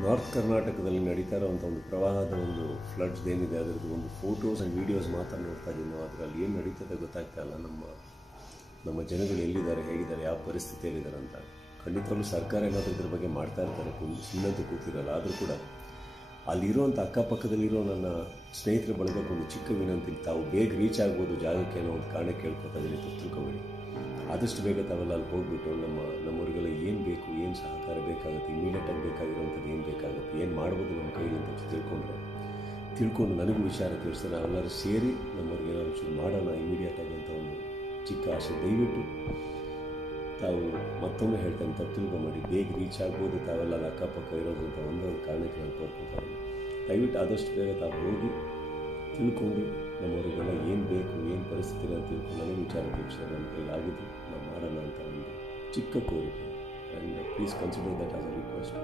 North ಕರ್ನಾಟಕದಲ್ಲಿ ನಡೀತಾ ಇರೋವಂಥ ಒಂದು ಪ್ರವಾಹದ ಒಂದು ಫ್ಲಡ್ಸ್ ಏನಿದೆ ಅದರದ್ದು ಒಂದು ಫೋಟೋಸ್ ಆ್ಯಂಡ್ ವೀಡಿಯೋಸ್ ಮಾತ್ರ ನೋಡ್ತಾ ಇದ್ದೀವಿ ನಾವು. ಅದರಲ್ಲಿ ಏನು ನಡೀತದೆ ಗೊತ್ತಾಗ್ತಾ ಇಲ್ಲ. ನಮ್ಮ ಜನಗಳು ಎಲ್ಲಿದ್ದಾರೆ, ಹೇಗಿದ್ದಾರೆ, ಯಾವ ಪರಿಸ್ಥಿತಿಯಲ್ಲಿದ್ದಾರೆ ಅಂತ. ಖಂಡಿತವಾಗ್ಲೂ ಸರ್ಕಾರ ಏನಾದರೂ ಇದ್ರ ಬಗ್ಗೆ ಮಾಡ್ತಾ ಇರ್ತಾರೆ, ಸುಮ್ಮನೆ ಕೂತಿರಲ್ಲ. ಆದರೂ ಕೂಡ ಅಲ್ಲಿರುವಂಥ ಅಕ್ಕಪಕ್ಕದಲ್ಲಿರೋ ನನ್ನ ಸ್ನೇಹಿತರ ಬಳಗಕ್ಕೆ ಒಂದು ಚಿಕ್ಕ ವಿನಂತಿ, ತಾವು ಬೇಗ ರೀಚ್ ಆಗ್ಬೋದು ಜಾಗಕ್ಕೆ ಅನ್ನೋ ಒಂದು ಕಾರಣ ಕೇಳ್ಕೊತಾ ಇದ್ದೀನಿ. ತಿಳ್ಕೊಬೇಡಿ, ಆದಷ್ಟು ಬೇಗ ತಾವೆಲ್ಲ ಅಲ್ಲಿ ಹೋಗ್ಬಿಟ್ಟು ನಮ್ಮವ್ರಿಗೆಲ್ಲ ಏನು ಬೇಕು, ಏನು ಸಹಕಾರ ಬೇಕಾಗುತ್ತೆ, ಇಮಿಡಿಯೇಟಾಗಿ ಬೇಕಾಗಿರೋಂಥದ್ದು ಏನು ಬೇಕಾಗುತ್ತೆ, ಏನು ಮಾಡ್ಬೋದು ನಮ್ಮ ಕೈಲಿ ಅಂತ ತಿಳ್ಕೊಂಡು ನನಗೂ ವಿಚಾರ ತಿಳಿಸ್ತಾರೆ. ನಾವೆಲ್ಲರೂ ಸೇರಿ ನಮ್ಮವ್ರಿಗೆ ಏನಾದ್ರು ಚೂರು ಮಾಡೋಣ ಇಮಿಡಿಯೇಟಾಗಿ ಅಂತ ಒಂದು ಚಿಕ್ಕ ಆಸೆ. ದಯವಿಟ್ಟು ತಾವು ಮತ್ತೊಮ್ಮೆ ಹೇಳ್ತೇನೆ, ತಪ್ಪು ತಿಳ್ಕೊಂಬೇಡಿ. ಬೇಗ ರೀಚ್ ಆಗ್ಬೋದು ತಾವೆಲ್ಲ ಅಲ್ಲಿ ಅಕ್ಕಪಕ್ಕ ಇರೋದಂಥ ಒಂದೊಂದು ಕಾರಣಕ್ಕೆ ನಾನು ಕೋರ್ಕೊತಾರೆ. ದಯವಿಟ್ಟು ಆದಷ್ಟು ಬೇಗ ತಾವು ಹೋಗಿ ತಿಳ್ಕೊಂಡು ನಮ್ಮವರಿಗೆಲ್ಲ ಏನು ಬೇಕು, ಏನು ಪರಿಸ್ಥಿತಿ ಅಂತ ತಿಳ್ಕೊಂಡು ನನಗೆ ವಿಚಾರ ತಿಳಿಸ್ತಾರೆ. ನಮ್ಮ ಕೈಲಾಗಿದ್ದು ನಾವು ಮಾಡೋಣ ಅಂತ ಒಂದು ಚಿಕ್ಕ ಕೋರಿಕೆ. And please consider that as a request.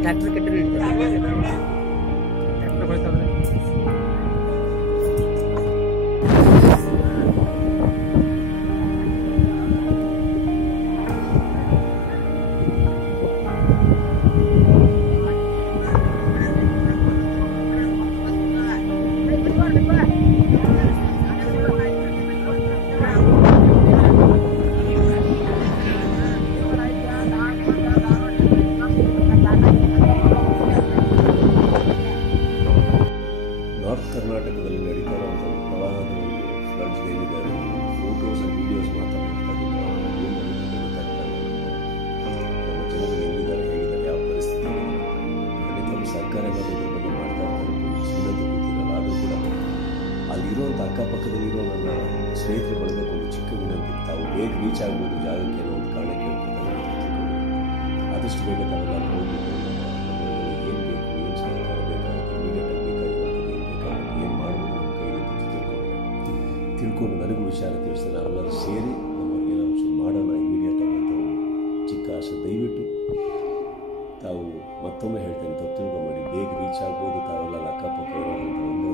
Tractor ಕಟ್ಟರೆ ಟ್ರ್ಯಾಕ್ಟರ್ ಬಳಸ್ತಾರೆ. ನಾರ್ತ್ ಕರ್ನಾಟಕದಲ್ಲಿ ನಡೀತಾ ಇರೋವಂಥ ಒಂದು ಪ್ರವಾಹದ ಒಂದು ಫ್ಲಡ್ಸ್ ಏನಿದೆ ಅದರಲ್ಲಿ ಫೋಟೋಸ್ ಆ್ಯಂಡ್ ವೀಡಿಯೋಸ್ ಮಾತ್ರ ನೋಡ್ತಾ ಇದ್ದೀವಿ ನಾವು. ಏನು ನಡೀತದೆ ಗೊತ್ತಾಗ್ತಾ ಇಲ್ಲ. ನಮ್ಮ ಜನಗಳು ಎಲ್ಲಿದ್ದಾರೆ, ಹೇಗಿದ್ದಾರೆ, ಯಾವ ಪರಿಸ್ಥಿತಿ. ಖಂಡಿತವಾಗ್ಲೂ ಸರ್ಕಾರ ಏನಾದರೂ ಇದ್ರ ಬಗ್ಗೆ ಮಾಡ್ತಾ ಇರ್ತಾರೆ, ಸುಮ್ಮನೆ ಕೂತಿರಲ್ಲ. ಆದರೂ ಕೂಡ ಅಲ್ಲಿರುವಂಥ ಅಕ್ಕಪಕ್ಕದಲ್ಲಿರೋ ನನ್ನ ಸ್ನೇಹಿತರ ಬಳಗಕ್ಕೆ ಒಂದು ಚಿಕ್ಕ ವಿನಂತಿ, ತಾವು ಬೇಗ ರೀಚ್ ಆಗ್ಬೋದು ಜಾಗಕ್ಕೆ ಅನ್ನೋ ಒಂದು ಕಾರಣ ಕೇಳ್ಕೊತಾ ಇದ್ದೀನಿ. ಆದಷ್ಟು ಬೇಗ ತಾವೆಲ್ಲ ಅಲ್ಲಿ ಹೋಗ್ಬಿಟ್ಟು ನಮ್ಮವರಿಗೆಲ್ಲ ಏನು ಬೇಕು, ಏನು ಸಹಕಾರ ಬೇಕಾಗುತ್ತೆ, ಇಮಿಡಿಯೇಟಾಗಿ ಬೇಕಾಗಿರೋಂಥದ್ದು ಏನು ಬೇಕಾಗುತ್ತೆ, ಏನು ಮಾಡ್ಬೋದು ನಮ್ಮ ಕೈಲಿ ಅಂತ ತಿಳ್ಕೊಂಡು ನನಗೂ ವಿಚಾರ ತಿಳಿಸ್ತಾರೆ. ನಾವೆಲ್ಲರೂ ಸೇರಿ ನಮ್ಮವ್ರಿಗೆ ಏನಾದ್ರು ಚೂರು ಮಾಡೋಣ ಇಮಿಡಿಯೇಟಾಗಿ ಅಂತ ಒಂದು ಚಿಕ್ಕ ಆಸೆ. ದಯವಿಟ್ಟು ತಾವು ಮತ್ತೊಮ್ಮೆ ಹೇಳ್ತೇನೆ, ತಪ್ಪು ತಿಳ್ಕೊಂಬೇಡಿ. ಬೇಗ ರೀಚ್ ಆಗ್ಬೋದು ತಾವೆಲ್ಲ ಅಕ್ಕಪಕ್ಕ ಇರೋದಂಥ ಒಂದು